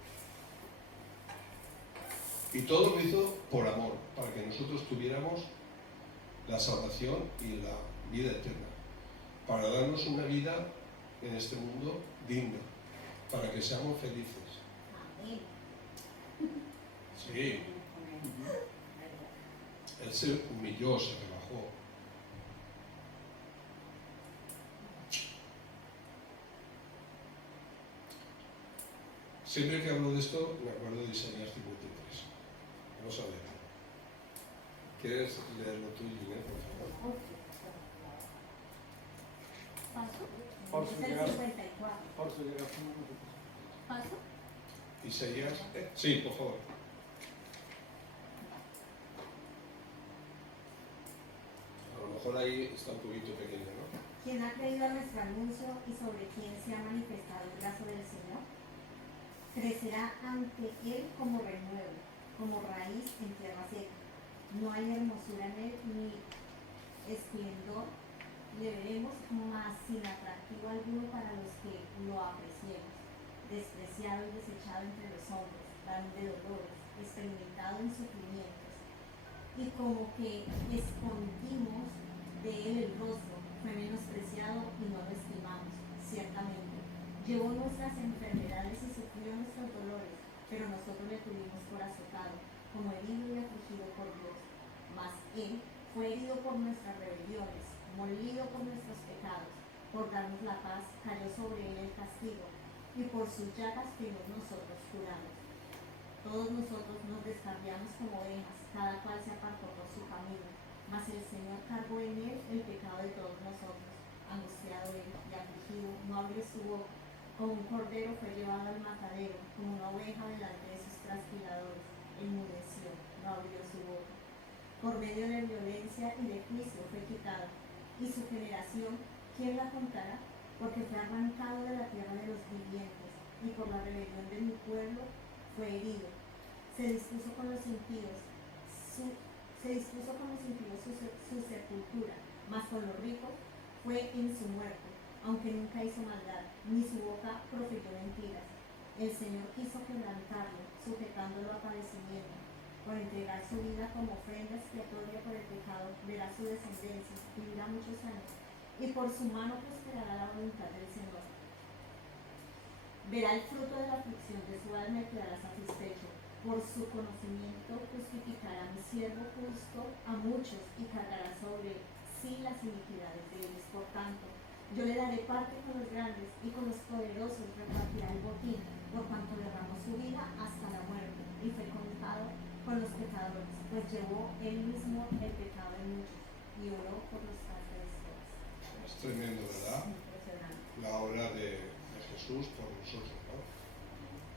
Y todo lo hizo por amor, para que nosotros tuviéramos la salvación y la vida eterna. para darnos una vida en este mundo digna, para que seamos felices. Amén. Sí, Él se humilló, se rebajó. Siempre que hablo de esto, me acuerdo de Isaías 53. Vamos a ver. ¿Quieres leerlo tú, Ginés, por favor? ¿Paso? Por Es su el llegada. 54. Por su llegada como nosotros. ¿Paso? Isaías. Sí, por favor. A lo mejor ahí está un poquito pequeño, ¿no? ¿Quién ha creído a nuestro anuncio y sobre quién se ha manifestado el brazo del Señor? Crecerá ante él como renuevo, como raíz en tierra seca. No hay hermosura en él ni esplendor le veremos, más sin atractivo alguno para los que lo apreciemos. Despreciado y desechado entre los hombres, varón de dolores, experimentado en sufrimientos. Y como que escondimos de él el rostro, fue menospreciado y no lo estimamos, ciertamente. Llevó nuestras enfermedades y sufrió nuestros dolores, pero nosotros le tuvimos por azotado, como herido y afligido por Dios. Mas él fue herido por nuestras rebeliones, molido por nuestros pecados. Por darnos la paz, cayó sobre él el castigo, y por sus llagas fuimos nosotros curados. Todos nosotros nos descarriamos como ovejas, cada cual se apartó por su camino, mas el Señor cargó en él el pecado de todos nosotros. Angustiado él y afligido, no abrió su boca. Como un cordero fue llevado al matadero, como una oveja delante de sus trasquiladores. Enmudeció, no abrió su boca. Por medio de violencia y de juicio fue quitado. Y su generación, ¿quién la contará? Porque fue arrancado de la tierra de los vivientes, y por la rebelión de mi pueblo fue herido. Se dispuso con los impíos su sepultura, mas con los ricos fue en su muerte, aunque nunca hizo maldad, ni su boca profirió mentiras. El Señor quiso quebrantarlo, sujetándolo a padecimiento. Por entregar su vida como ofrenda expiatoria por el pecado, verá su descendencia, vivirá muchos años, y por su mano prosperará la voluntad del Señor. Verá el fruto de la aflicción de su alma y quedará satisfecho. Por su conocimiento justificará mi siervo justo a muchos y cargará sobre sí las iniquidades de ellos. Por tanto, yo le daré parte con los grandes y con los poderosos repartirá el botín, por cuanto derramó su vida hasta la muerte y fue contado con los pecadores, pues llevó él mismo el pecado de muchos y oró por los transgresores. Es tremendo, ¿verdad? Impresionante. La obra de Jesús por nosotros, ¿no?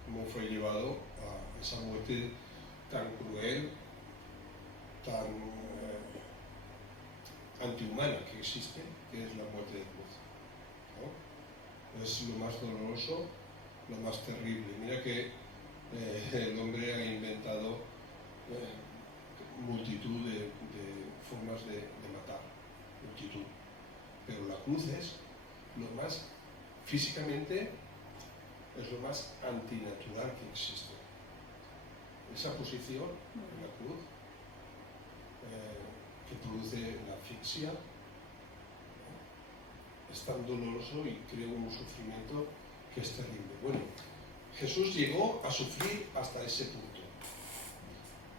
Cómo fue llevado a esa muerte tan cruel, tan antihumana que existe, que es la muerte de cruz, ¿no? Es lo más doloroso, lo más terrible. Mira que el hombre ha inventado multitud de formas de matar, multitud. Pero la cruz es lo más, físicamente, es lo más antinatural que existe. Esa posición en la cruz, que produce la asfixia, es tan doloroso y crea un sufrimiento que es terrible. Bueno, Jesús llegó a sufrir hasta ese punto.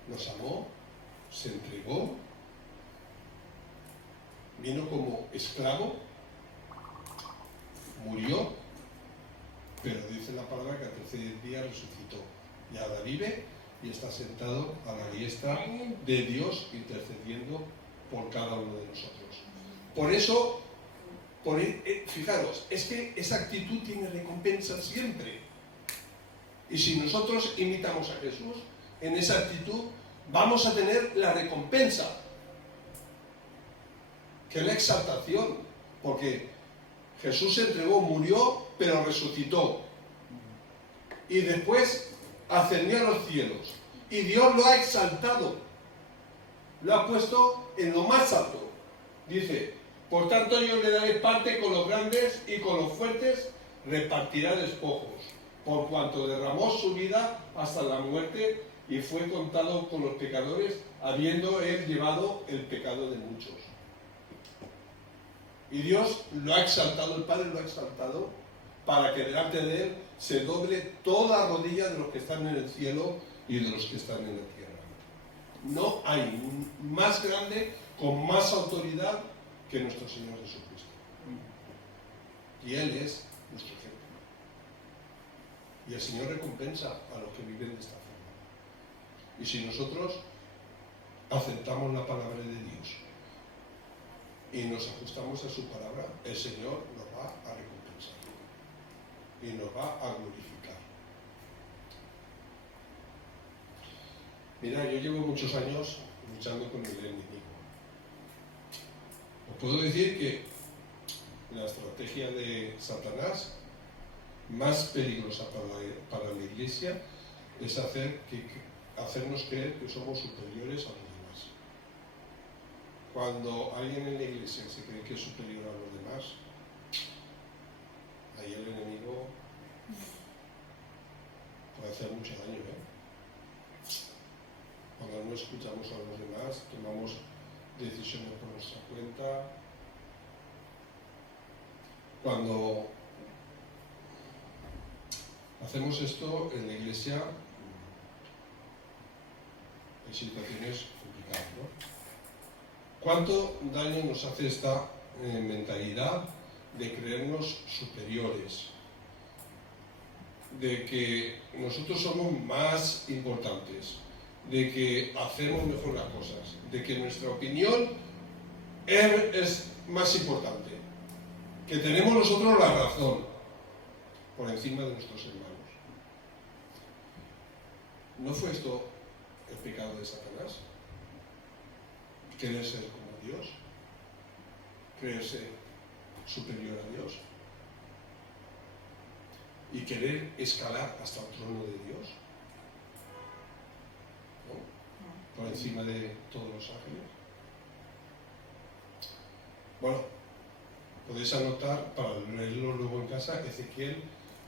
Nos amó, se entregó, vino como esclavo, murió, pero dice la palabra que al tercer día resucitó. Y ahora vive y está sentado a la diestra de Dios intercediendo por cada uno de nosotros. Por eso, fijaros, es que esa actitud tiene recompensa siempre. Y si nosotros imitamos a Jesús en esa actitud, vamos a tener la recompensa, que es la exaltación, porque Jesús se entregó, murió, pero resucitó. Y después ascendió a los cielos. Y Dios lo ha exaltado. Lo ha puesto en lo más alto. Dice, por tanto yo le daré parte con los grandes y con los fuertes repartirá despojos, por cuanto derramó su vida hasta la muerte y fue contado con los pecadores, habiendo él llevado el pecado de muchos. Y Dios lo ha exaltado, el Padre lo ha exaltado para que delante de Él se doble toda rodilla de los que están en el cielo y de los que están en la tierra. No hay más grande, con más autoridad que nuestro Señor Jesucristo. Y Él es nuestro ejemplo. Y el Señor recompensa a los que viven de esta forma. Y si nosotros aceptamos la palabra de Dios y nos ajustamos a su palabra, el Señor nos va a recompensar y nos va a glorificar. Mira, yo llevo muchos años luchando con el enemigo. Os puedo decir que la estrategia de Satanás más peligrosa para la Iglesia es hacernos creer que somos superiores a los demás. Cuando alguien en la Iglesia se cree que es superior a los demás, ahí el enemigo puede hacer mucho daño, Cuando no escuchamos a los demás, tomamos decisiones por nuestra cuenta. Cuando hacemos esto en la Iglesia, hay situaciones complicadas, ¿Cuánto daño nos hace esta mentalidad de creernos superiores? De que nosotros somos más importantes, de que hacemos mejor las cosas, de que nuestra opinión es más importante, que tenemos nosotros la razón por encima de nuestros hermanos. ¿No fue esto el pecado de Satanás? Querer ser como Dios, creerse superior a Dios y querer escalar hasta el trono de Dios, por encima de todos los ángeles. Bueno, podéis anotar para leerlo luego en casa Ezequiel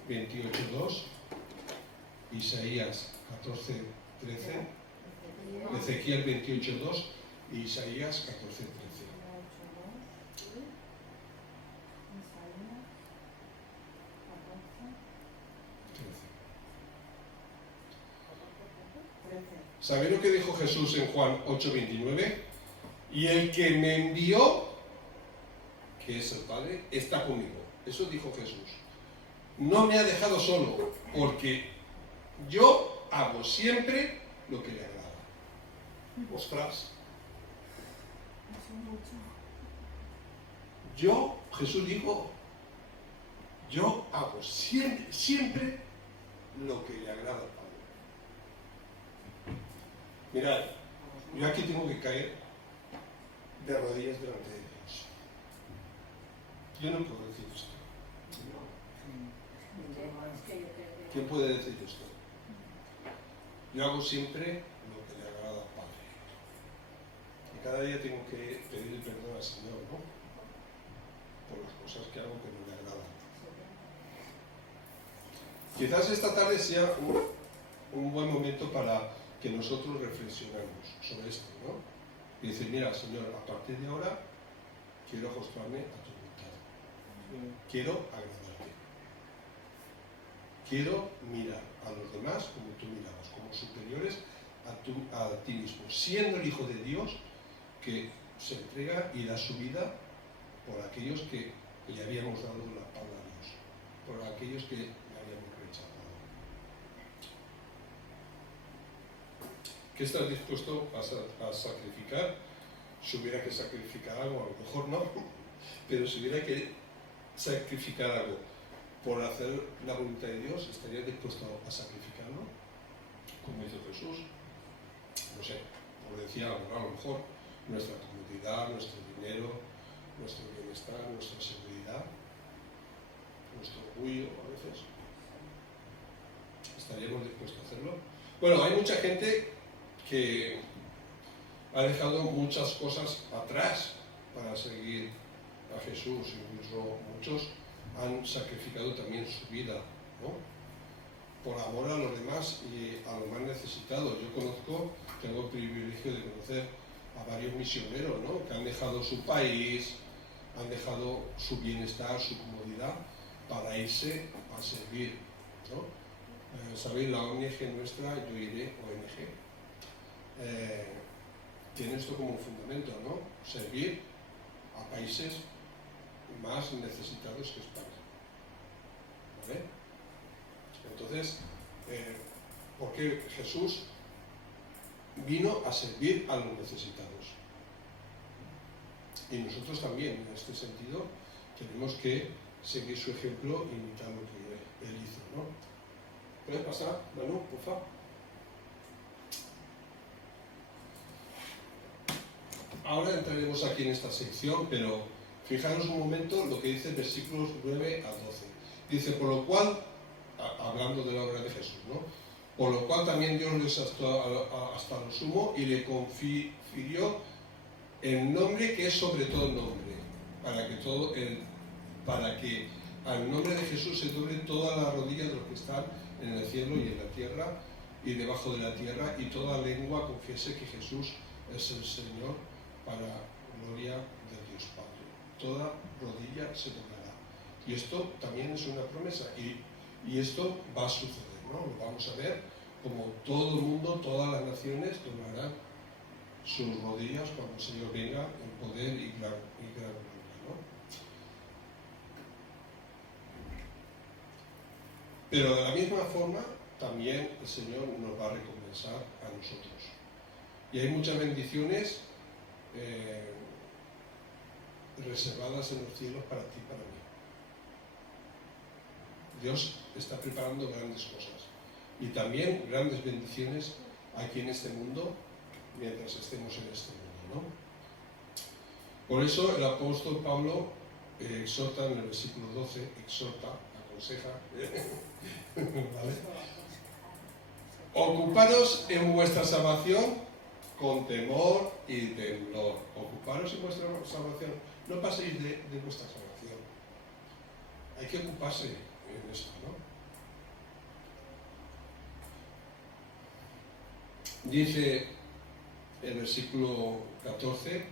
28:2, Isaías 14:13, Ezequiel 28:2 y Isaías 14:13. ¿Sabéis lo que dijo Jesús en Juan 8:29? Y el que me envió, que es el Padre, está conmigo. Eso dijo Jesús. No me ha dejado solo, porque yo hago siempre lo que le agrada. Ostras. Jesús dijo, yo hago siempre lo que le agrada al Padre. Mirad, yo aquí tengo que caer de rodillas delante de Dios. Yo no puedo decir esto. ¿Quién puede decir esto? Yo hago siempre lo que le agrada al Padre. Y cada día tengo que pedir perdón al Señor, por las cosas que hago que no le agradan. Quizás esta tarde sea un buen momento para que nosotros reflexionemos sobre esto, Y decir, mira, Señor, a partir de ahora quiero ajustarme a tu voluntad. Quiero agradarte. Quiero mirar a los demás como tú mirabas, como superiores a ti mismo, siendo el Hijo de Dios que se entrega y da su vida por aquellos que le habíamos dado la espalda a Dios, por aquellos que le habíamos rechazado. ¿Qué estás dispuesto a sacrificar? Si hubiera que sacrificar algo, a lo mejor no, pero si hubiera que sacrificar algo por hacer la voluntad de Dios, ¿estarías dispuesto a sacrificarlo? Como hizo Jesús. No sé, como decía, a lo mejor nuestra comodidad, nuestro dinero, nuestro bienestar, nuestra seguridad, nuestro orgullo a veces. ¿Estaríamos dispuestos a hacerlo? Bueno, hay mucha gente que ha dejado muchas cosas atrás para seguir a Jesús, incluso muchos han sacrificado también su vida, por amor a los demás y a los más necesitados. Yo tengo el privilegio de conocer a varios misioneros, que han dejado su país, han dejado su bienestar, su comodidad para irse a servir, ¿no? ¿Sabéis? La ONG nuestra, Yo Iré, ONG, tiene esto como fundamento, ¿no? Servir a países más necesitados que España, ¿vale? Entonces, porque Jesús vino a servir a los necesitados. Y nosotros también, en este sentido, tenemos que seguir su ejemplo e imitar lo que él hizo, ¿no? ¿Puede pasar, Manu, por favor? Ahora entraremos aquí en esta sección, pero fijaros un momento lo que dice versículos 9 a 12. Dice, por lo cual, hablando de la obra de Jesús, ¿no? Por lo cual también Dios le exaltó hasta lo sumo y le confirió el nombre que es sobre todo nombre, para que al nombre de Jesús se doble toda la rodilla de los que están en el cielo y en la tierra y debajo de la tierra, y toda lengua confiese que Jesús es el Señor, para gloria de Dios Padre. Toda rodilla se doblará. Y esto también es una promesa, y esto va a suceder, ¿no? Lo vamos a ver como todo el mundo, todas las naciones doblarán sus rodillas cuando el Señor venga en poder y gran gloria, ¿no? Pero de la misma forma, también el Señor nos va a recompensar a nosotros. Y hay muchas bendiciones reservadas en los cielos para ti y para mí. Dios está preparando grandes cosas y también grandes bendiciones aquí en este mundo mientras estemos en este mundo, ¿no? Por eso el apóstol Pablo exhorta en el versículo 12, aconseja, ¿vale? Ocuparos en vuestra salvación con temor y temblor. Ocuparos en vuestra salvación. No paséis de vuestra salvación. Hay que ocuparse en esto, ¿no? Dice el versículo 14,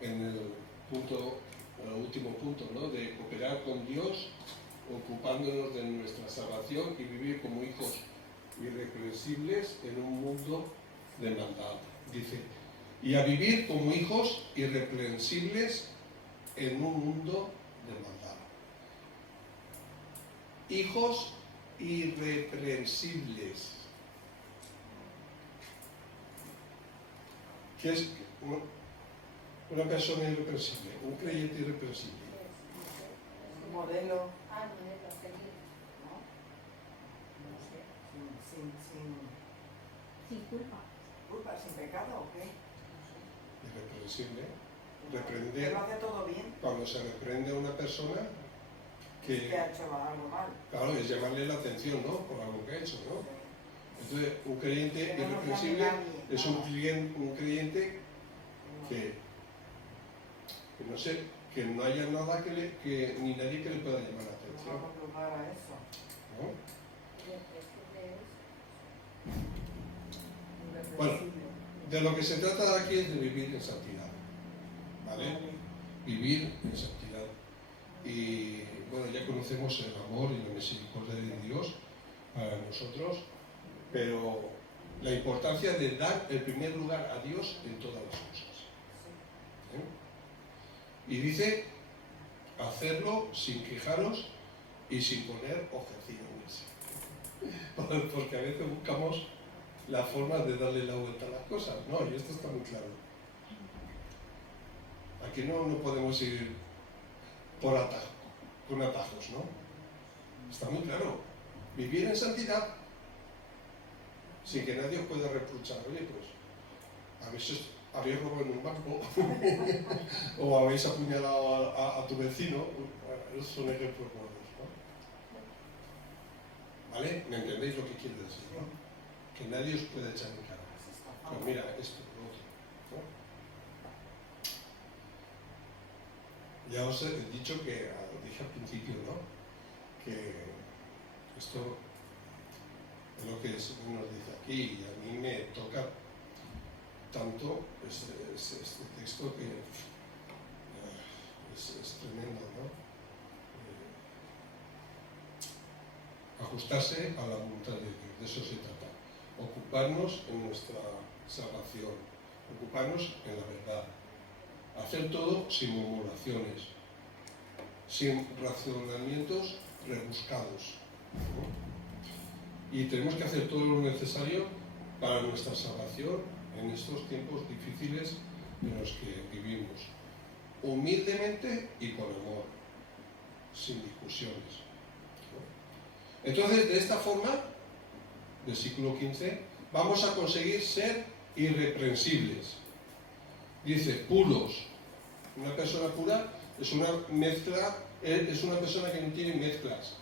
en el último punto, ¿no? De cooperar con Dios, ocupándonos de nuestra salvación y vivir como hijos irreprensibles en un mundo de maldad. Dice, y a vivir como hijos irreprensibles en un mundo de maldad. Hijos irreprensibles. ¿Qué es una persona irreprensible? Un creyente irreprensible. Un modelo, Modelo a seguir. ¿no? No sé, sin Sin culpa. culpa, sin pecado, ¿o qué? Irreprensible. Que Reprender. lo hace todo bien, Cuando se reprende a una persona, que que ha hecho algo mal. claro, es llamarle la atención, ¿no? Por algo que ha hecho, ¿no? Sí. Entonces, un creyente Que no nos irreprensible llame nadie, es un creyente que no sé, que no haya nada que ni nadie que le pueda llamar la No atención, vamos a lugar a eso. ¿no? Irreprensible. Bueno, de lo que se trata aquí es de vivir en santidad, ¿vale? Vivir en santidad. Y bueno, ya conocemos el amor y la misericordia de Dios para nosotros, pero la importancia de dar el primer lugar a Dios en todas las cosas. Y dice, hacerlo sin quejaros y sin poner objeciones. Porque a veces buscamos la forma de darle la vuelta a las cosas. No, y esto está muy claro. Aquí no podemos ir por con atajos, ¿no? Está muy claro. Vivir en santidad sin que nadie os pueda reprochar. Oye, pues, a veces habéis robado en un banco o habéis apuñalado a tu vecino. Esos son ejemplos buenos, ¿no? ¿Vale? ¿Me entendéis lo que quiero decir, no? Que nadie os pueda echar en cara. Pues mira, esto, lo otro, ¿no? Ya os he dicho que, dije al principio, ¿no? Que esto es lo que el Señor nos dice aquí, y a mí me toca tanto este texto que es tremendo, ¿no? Ajustarse a la voluntad de Dios, de eso se trata. Ocuparnos en nuestra salvación, ocuparnos en la verdad. Hacer todo sin murmuraciones, sin razonamientos rebuscados, ¿no? Y tenemos que hacer todo lo necesario para nuestra salvación en estos tiempos difíciles en los que vivimos. Humildemente y con amor, sin discusiones, ¿no? Entonces, de esta forma, versículo 15, vamos a conseguir ser irreprensibles. Dice, puros. Una persona pura es una mezcla, es una persona que no tiene mezclas.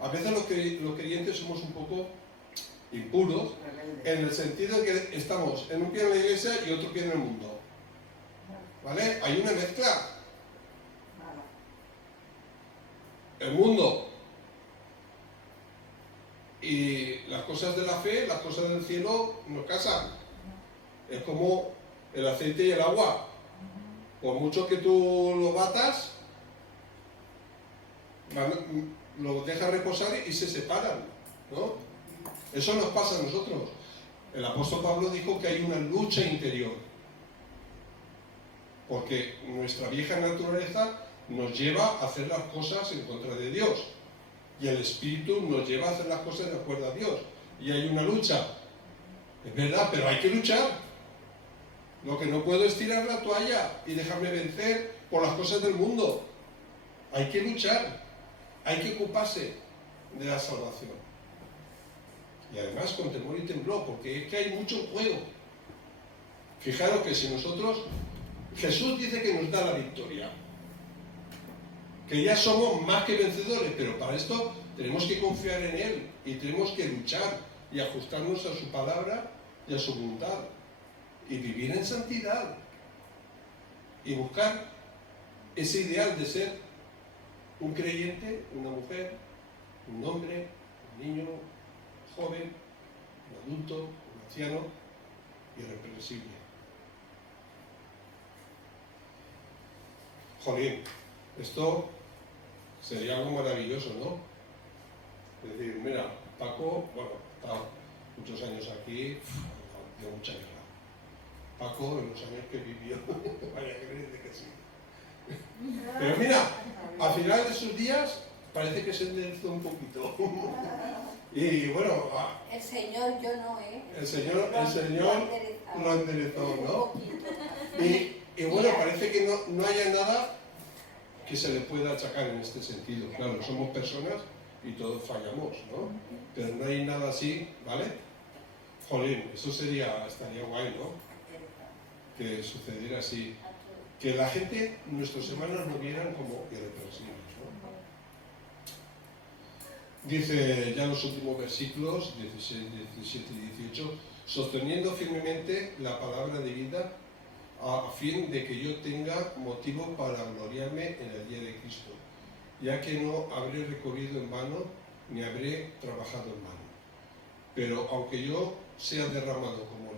A veces los creyentes somos un poco impuros, en el sentido de que estamos en un pie en la iglesia y otro pie en el mundo. ¿Vale? Hay una mezcla. El mundo y las cosas de la fe, las cosas del cielo no casan. Es como el aceite y el agua. Por mucho que tú lo batas, lo dejas reposar y se separan, ¿no? Eso nos pasa a nosotros. El apóstol Pablo dijo que hay una lucha interior, porque nuestra vieja naturaleza nos lleva a hacer las cosas en contra de Dios, y el Espíritu nos lleva a hacer las cosas de acuerdo a Dios, y hay una lucha. Es verdad, pero hay que luchar. Lo que no puedo es tirar la toalla y dejarme vencer por las cosas del mundo. Hay que luchar, hay que ocuparse de la salvación. Y además con temor y temblor, porque es que hay mucho en juego. Fijaros que si nosotros, Jesús dice que nos da la victoria, que ya somos más que vencedores, pero para esto tenemos que confiar en Él y tenemos que luchar y ajustarnos a su palabra y a su voluntad y vivir en santidad y buscar ese ideal de ser un creyente, una mujer, un hombre, un niño, un joven, un adulto, un anciano, irreprensible. Jolín, esto sería algo maravilloso, ¿no? Es decir, mira, Paco, bueno, ha estado muchos años aquí, dio mucha guerra. Paco, en los años que vivió, vaya que dice que sí. Pero mira, al final de sus días parece que se enderezó un poquito. Y bueno, El Señor, yo no, ¿eh? el Señor lo enderezó, ¿no? Y bueno, parece que no haya nada que se le pueda achacar en este sentido. Claro, somos personas y todos fallamos, ¿no? Pero no hay nada así, ¿vale? Jolín, eso estaría guay, ¿no? Que sucediera así. Que la gente, nuestros hermanos, lo vieran como irreprensibles, ¿no? Dice ya los últimos versículos, 16, 17 y 18, sosteniendo firmemente la palabra de vida, a fin de que yo tenga motivo para gloriarme en el día de Cristo, ya que no habré recorrido en vano, ni habré trabajado en vano. Pero aunque yo sea derramado como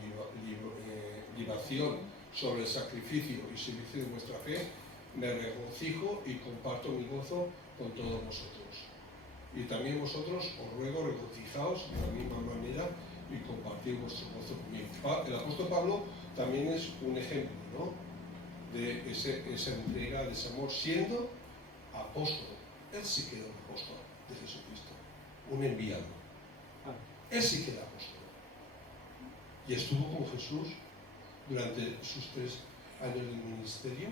libación sobre el sacrificio y servicio de vuestra fe, me regocijo y comparto mi gozo con todos vosotros. Y también vosotros os ruego, regocijaos de la misma manera y compartir vuestro gozo conmigo. El apóstol Pablo también es un ejemplo, ¿no? De esa entrega, de ese amor, siendo apóstol. Él sí que era un apóstol de Jesucristo, un enviado. Él sí que era apóstol. Y estuvo con Jesús durante sus 3 años de ministerio.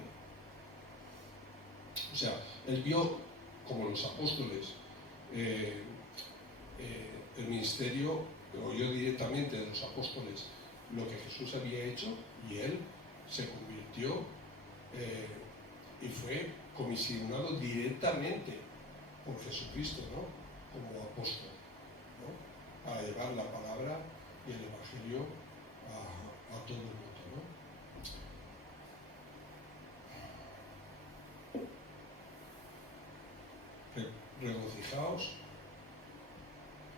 O sea, él vio, como los apóstoles, el ministerio, o yo directamente de los apóstoles, lo que Jesús había hecho, y él se convirtió y fue comisionado directamente por Jesucristo, ¿no? Como apóstol, ¿no? Para llevar la palabra y el evangelio a todo el mundo, ¿no? Regocijaos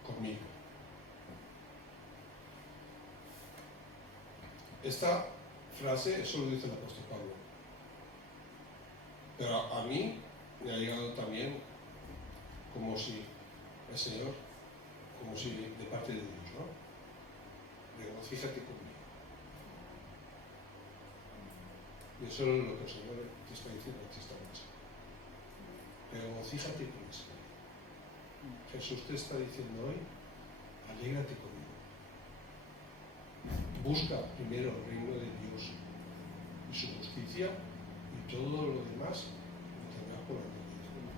conmigo. Esta frase, eso lo dice el apóstol Pablo. Pero a mí me ha llegado también como si el Señor, como si de parte de Dios, ¿no? Regocíjate conmigo. Y eso es lo que el Señor te está diciendo esta noche. Regocíjate con el Señor. Jesús te está diciendo hoy, alégrate conmigo. Busca primero el reino de Dios y su justicia, y todo lo demás lo tendrás por añadidura.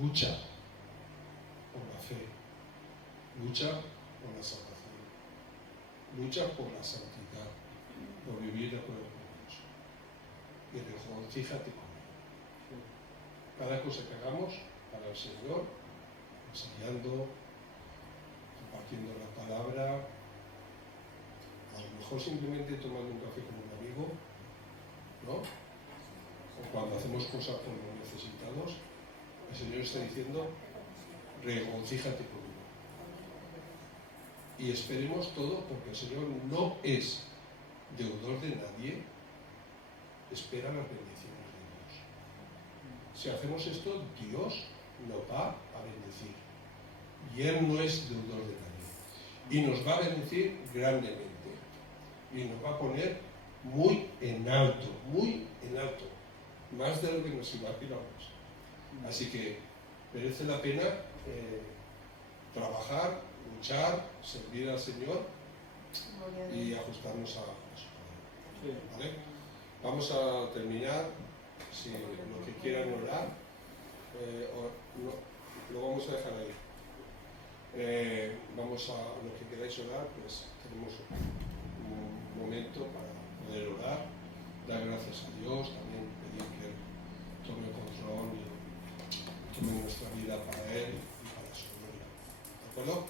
Lucha por la fe, lucha por la salvación, lucha por la santidad, por vivir de acuerdo con Dios. Y regocíjate conmigo. Cada cosa que hagamos para el Señor, enseñando, compartiendo la palabra, a lo mejor simplemente tomando un café con un amigo, ¿no? O cuando hacemos cosas por los necesitados, el Señor está diciendo, regocíjate conmigo. Y esperemos todo, porque el Señor no es deudor de nadie, espera las bendiciones de Dios. Si hacemos esto, Dios nos va a bendecir. Y Él no es deudor de nadie. Y nos va a bendecir grandemente. Y nos va a poner muy en alto, más de lo que nos imaginamos. Así que merece la pena trabajar, luchar, servir al Señor y ajustarnos a su palabra. ¿Vale? Vamos a terminar. Si lo que quieran orar, lo vamos a dejar ahí. Vamos a lo que queráis orar, pues tenemos un momento para poder orar, dar gracias a Dios, también pedir que Él tome el control y tome nuestra vida para Él y para su gloria. ¿De acuerdo?